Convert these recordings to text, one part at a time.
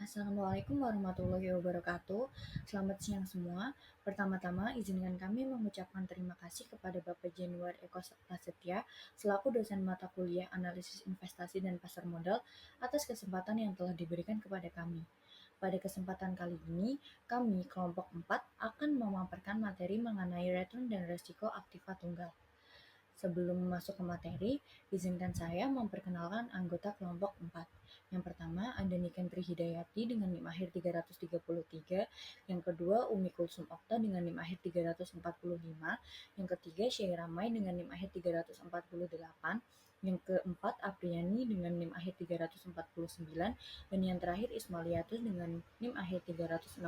Assalamualaikum warahmatullahi wabarakatuh. Selamat siang semua. Pertama-tama, izinkan kami mengucapkan terima kasih kepada Bapak Januar Eko Prasetya selaku dosen mata kuliah Analisis Investasi dan Pasar Modal atas kesempatan yang telah diberikan kepada kami. Pada kesempatan kali ini, kami kelompok 4 akan memaparkan materi mengenai return dan resiko aktiva tunggal. Sebelum masuk ke materi, izinkan saya memperkenalkan anggota kelompok 4. Yang pertama, ada Niken Trihidayati dengan NIM akhir 333, yang kedua Umi Kulsum Okta dengan NIM akhir 345, yang ketiga Syai Ramai dengan NIM akhir 348, yang keempat Apriani dengan NIM akhir 349, dan yang terakhir Ismaliatus dengan NIM akhir 368.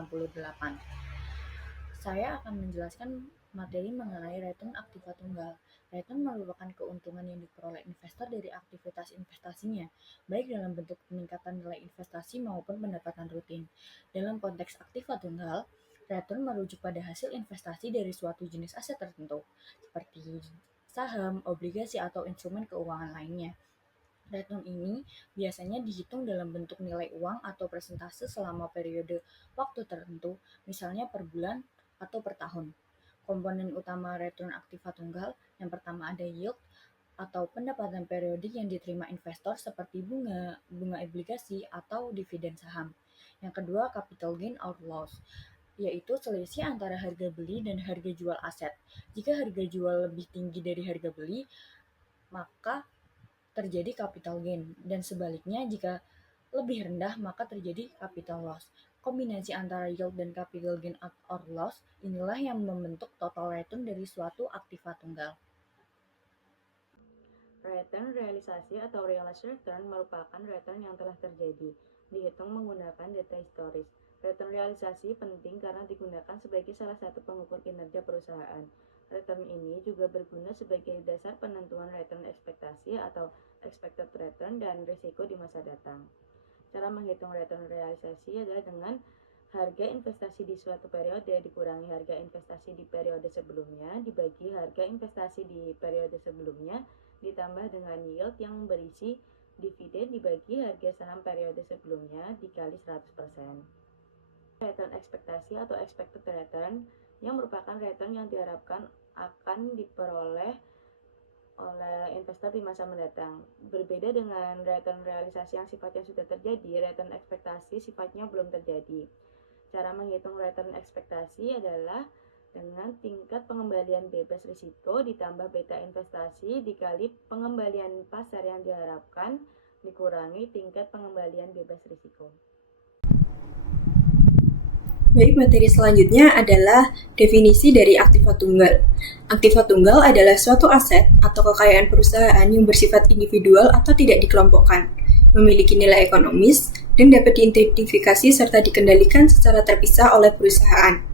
Saya akan menjelaskan materi mengenai return aktiva tunggal. Return merupakan keuntungan yang diperoleh investor dari aktivitas investasinya, baik dalam bentuk peningkatan nilai investasi maupun pendapatan rutin. Dalam konteks aktiva tunggal, return merujuk pada hasil investasi dari suatu jenis aset tertentu, seperti saham, obligasi, atau instrumen keuangan lainnya. Return ini biasanya dihitung dalam bentuk nilai uang atau persentase selama periode waktu tertentu, misalnya per bulan atau per tahun. Komponen utama return aktiva tunggal, yang pertama ada yield atau pendapatan periodik yang diterima investor seperti bunga obligasi atau dividen saham. Yang kedua capital gain or loss, yaitu selisih antara harga beli dan harga jual aset. Jika harga jual lebih tinggi dari harga beli, maka terjadi capital gain, dan sebaliknya jika lebih rendah maka terjadi capital loss. Kombinasi antara yield dan capital gain or loss inilah yang membentuk total return dari suatu aktiva tunggal. Return realisasi atau realized return merupakan return yang telah terjadi, dihitung menggunakan data historis. Return realisasi penting karena digunakan sebagai salah satu pengukur kinerja perusahaan. Return ini juga berguna sebagai dasar penentuan return ekspektasi atau expected return dan risiko di masa datang. Cara menghitung return realisasi adalah dengan harga investasi di suatu periode dikurangi harga investasi di periode sebelumnya dibagi harga investasi di periode sebelumnya ditambah dengan yield yang berisi dividen dibagi harga saham periode sebelumnya dikali 100%. Return ekspektasi atau expected return yang merupakan return yang diharapkan akan diperoleh oleh investor di masa mendatang. Berbeda dengan return realisasi yang sifatnya sudah terjadi, return ekspektasi sifatnya belum terjadi. Cara menghitung return ekspektasi adalah dengan tingkat pengembalian bebas risiko ditambah beta investasi dikali pengembalian pasar yang diharapkan dikurangi tingkat pengembalian bebas risiko. Baik, materi selanjutnya adalah definisi dari aktiva tunggal. Aktiva tunggal adalah suatu aset atau kekayaan perusahaan yang bersifat individual atau tidak dikelompokkan, memiliki nilai ekonomis, dan dapat diidentifikasi serta dikendalikan secara terpisah oleh perusahaan,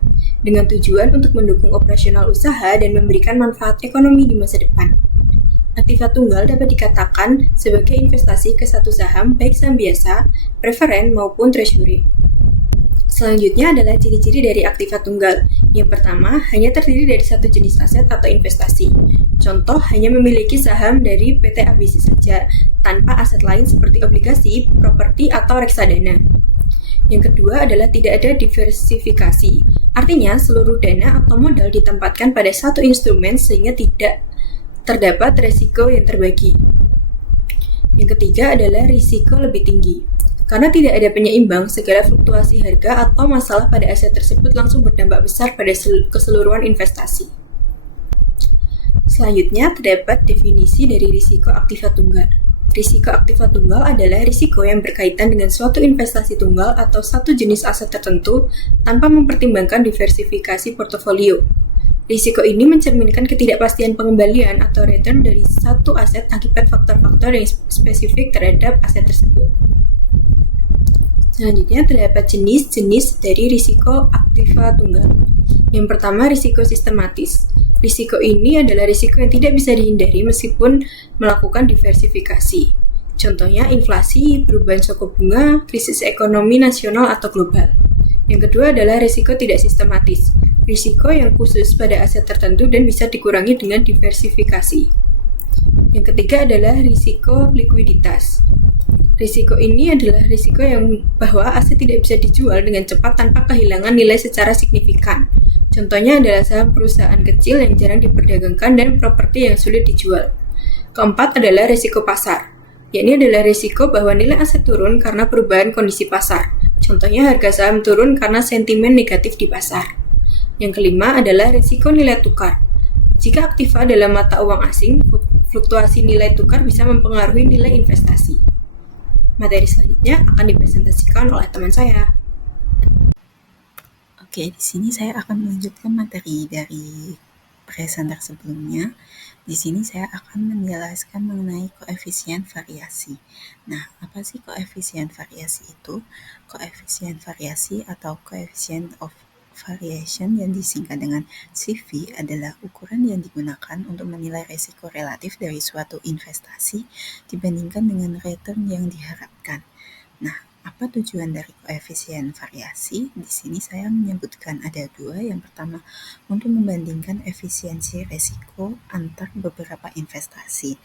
dengan tujuan untuk mendukung operasional usaha dan memberikan manfaat ekonomi di masa depan. Aktiva tunggal dapat dikatakan sebagai investasi ke satu saham, baik saham biasa, preferen, maupun treasury. Selanjutnya adalah ciri-ciri dari aktiva tunggal. Yang pertama, hanya terdiri dari satu jenis aset atau investasi. Contoh, hanya memiliki saham dari PT ABC saja, tanpa aset lain seperti obligasi, properti, atau reksadana. Yang kedua adalah tidak ada diversifikasi. Artinya, seluruh dana atau modal ditempatkan pada satu instrumen sehingga tidak terdapat risiko yang terbagi. Yang ketiga adalah risiko lebih tinggi. Karena tidak ada penyeimbang, segala fluktuasi harga atau masalah pada aset tersebut langsung berdampak besar pada keseluruhan investasi. Selanjutnya, terdapat definisi dari risiko aktiva tunggal. Risiko aktiva tunggal adalah risiko yang berkaitan dengan suatu investasi tunggal atau satu jenis aset tertentu tanpa mempertimbangkan diversifikasi portofolio. Risiko ini mencerminkan ketidakpastian pengembalian atau return dari satu aset akibat faktor-faktor yang spesifik terhadap aset tersebut. Selanjutnya terdapat jenis-jenis dari risiko aktiva tunggal. Yang pertama, risiko sistematis. Risiko ini adalah risiko yang tidak bisa dihindari meskipun melakukan diversifikasi. Contohnya inflasi, perubahan suku bunga, krisis ekonomi nasional atau global. Yang kedua adalah risiko tidak sistematis. Risiko yang khusus pada aset tertentu dan bisa dikurangi dengan diversifikasi. Yang ketiga adalah risiko likuiditas. Risiko ini adalah risiko yang bahwa aset tidak bisa dijual dengan cepat tanpa kehilangan nilai secara signifikan. Contohnya adalah saham perusahaan kecil yang jarang diperdagangkan dan properti yang sulit dijual. Keempat adalah risiko pasar. Yakni adalah risiko bahwa nilai aset turun karena perubahan kondisi pasar. Contohnya harga saham turun karena sentimen negatif di pasar. Yang kelima adalah risiko nilai tukar. Jika aktiva dalam mata uang asing, fluktuasi nilai tukar bisa mempengaruhi nilai investasi. Materi selanjutnya akan dipresentasikan oleh teman saya. Oke, di sini saya akan melanjutkan materi dari presenter sebelumnya. Di sini saya akan menjelaskan mengenai koefisien variasi. Nah, apa sih koefisien variasi itu? Koefisien variasi atau coefficient of variation yang disingkat dengan CV adalah ukuran yang digunakan untuk menilai risiko relatif dari suatu investasi dibandingkan dengan return yang diharapkan. Nah, apa tujuan dari koefisien variasi? Di sini saya menyebutkan ada dua. Yang pertama, untuk membandingkan efisiensi risiko antar beberapa investasi.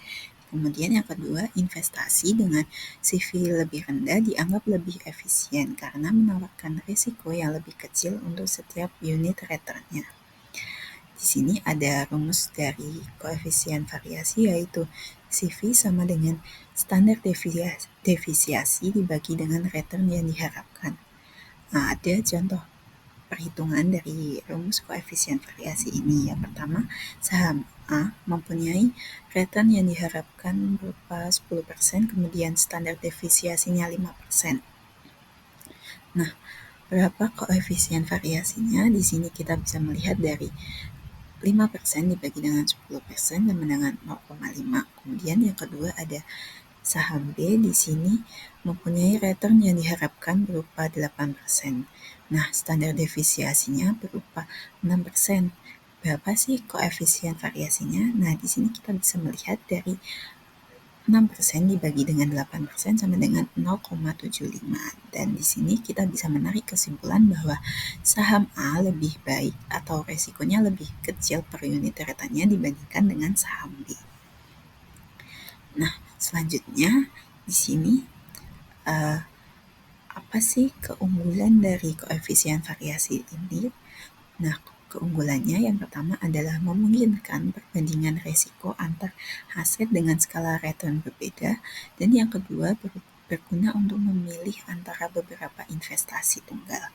Kemudian yang kedua, investasi dengan CV lebih rendah dianggap lebih efisien karena menawarkan risiko yang lebih kecil untuk setiap unit returnnya. Di sini ada rumus dari koefisien variasi, yaitu CV sama dengan standar deviasi dibagi dengan return yang diharapkan. Nah, ada contoh perhitungan dari rumus koefisien variasi ini. Yang pertama, saham A mempunyai return yang diharapkan berupa 10%, kemudian standar deviasinya 5%. Nah, berapa koefisien variasinya? Di sini kita bisa melihat dari 5% dibagi dengan 10% sama dengan 0,5. Kemudian yang kedua ada saham B, di sini mempunyai return yang diharapkan berupa 8%. Nah, standar deviasinya berupa 6%. Berapa sih koefisien variasinya? Nah, di sini kita bisa melihat dari 6% dibagi dengan 8% sama dengan 0,75. Dan di sini kita bisa menarik kesimpulan bahwa saham A lebih baik atau resikonya lebih kecil per unit returnnya dibandingkan dengan saham B. Nah, selanjutnya di sini apa sih keunggulan dari koefisien variasi ini? Nah, keunggulannya yang pertama adalah memungkinkan perbandingan risiko antar aset dengan skala return berbeda, dan yang kedua berguna untuk memilih antara beberapa investasi tunggal.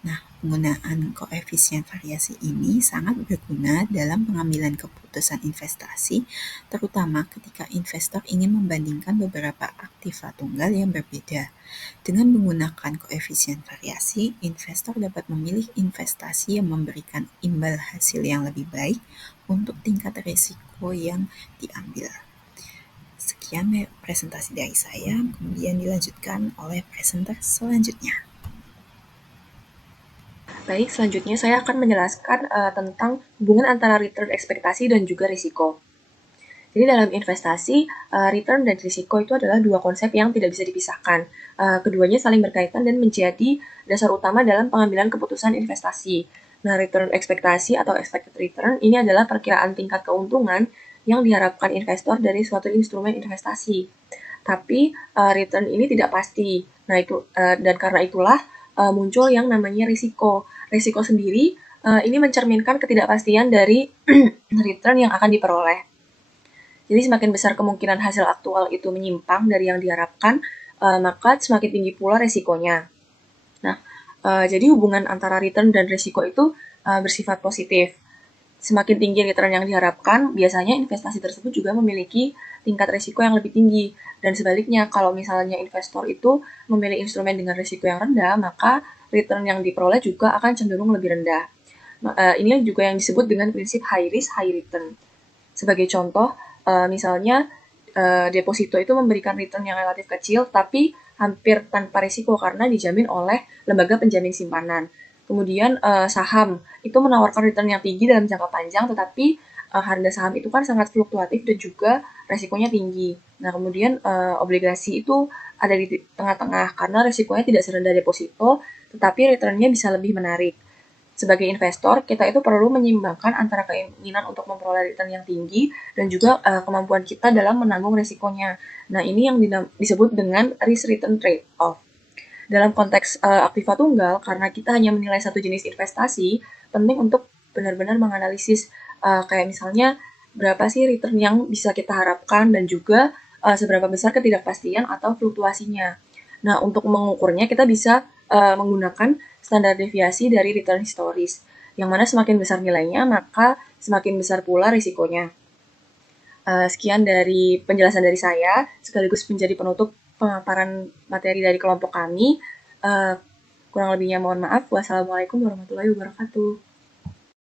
Nah, penggunaan koefisien variasi ini sangat berguna dalam pengambilan keputusan investasi, terutama ketika investor ingin membandingkan beberapa aktiva tunggal yang berbeda. Dengan menggunakan koefisien variasi, investor dapat memilih investasi yang memberikan imbal hasil yang lebih baik untuk tingkat risiko yang diambil. Sekian presentasi dari saya, kemudian dilanjutkan oleh presenter selanjutnya. Baik, selanjutnya saya akan menjelaskan tentang hubungan antara return ekspektasi dan juga risiko. Jadi dalam investasi, return dan risiko itu adalah dua konsep yang tidak bisa dipisahkan. Keduanya saling berkaitan dan menjadi dasar utama dalam pengambilan keputusan investasi. Nah, return ekspektasi atau expected return ini adalah perkiraan tingkat keuntungan yang diharapkan investor dari suatu instrumen investasi. Tapi return ini tidak pasti. Nah, dan karena itulah muncul yang namanya risiko. Risiko sendiri ini mencerminkan ketidakpastian dari return yang akan diperoleh. Jadi semakin besar kemungkinan hasil aktual itu menyimpang dari yang diharapkan, maka semakin tinggi pula risikonya. Nah, jadi hubungan antara return dan risiko itu bersifat positif. Semakin tinggi return yang diharapkan, biasanya investasi tersebut juga memiliki tingkat risiko yang lebih tinggi. Dan sebaliknya, kalau misalnya investor itu memilih instrumen dengan risiko yang rendah, maka return yang diperoleh juga akan cenderung lebih rendah. Ini juga yang disebut dengan prinsip high risk, high return. Sebagai contoh, misalnya deposito itu memberikan return yang relatif kecil, tapi hampir tanpa risiko karena dijamin oleh lembaga penjamin simpanan. Kemudian saham itu menawarkan return yang tinggi dalam jangka panjang, tetapi harga saham itu kan sangat fluktuatif dan juga resikonya tinggi. Nah, kemudian obligasi itu ada di tengah-tengah karena resikonya tidak serendah deposito, tetapi returnnya bisa lebih menarik. sebagai investor, kita itu perlu menyeimbangkan antara keinginan untuk memperoleh return yang tinggi dan juga kemampuan kita dalam menanggung risikonya. Nah, ini yang disebut dengan risk-return trade-off. Dalam konteks aktiva tunggal, karena kita hanya menilai satu jenis investasi, penting untuk benar-benar menganalisis kayak misalnya berapa sih return yang bisa kita harapkan dan juga seberapa besar ketidakpastian atau fluktuasinya. Nah, untuk mengukurnya kita bisa menggunakan standar deviasi dari return historis, yang mana semakin besar nilainya, maka semakin besar pula risikonya. Sekian dari penjelasan dari saya, sekaligus menjadi penutup pemaparan materi dari kelompok kami. Kurang lebihnya mohon maaf. Wassalamualaikum warahmatullahi wabarakatuh.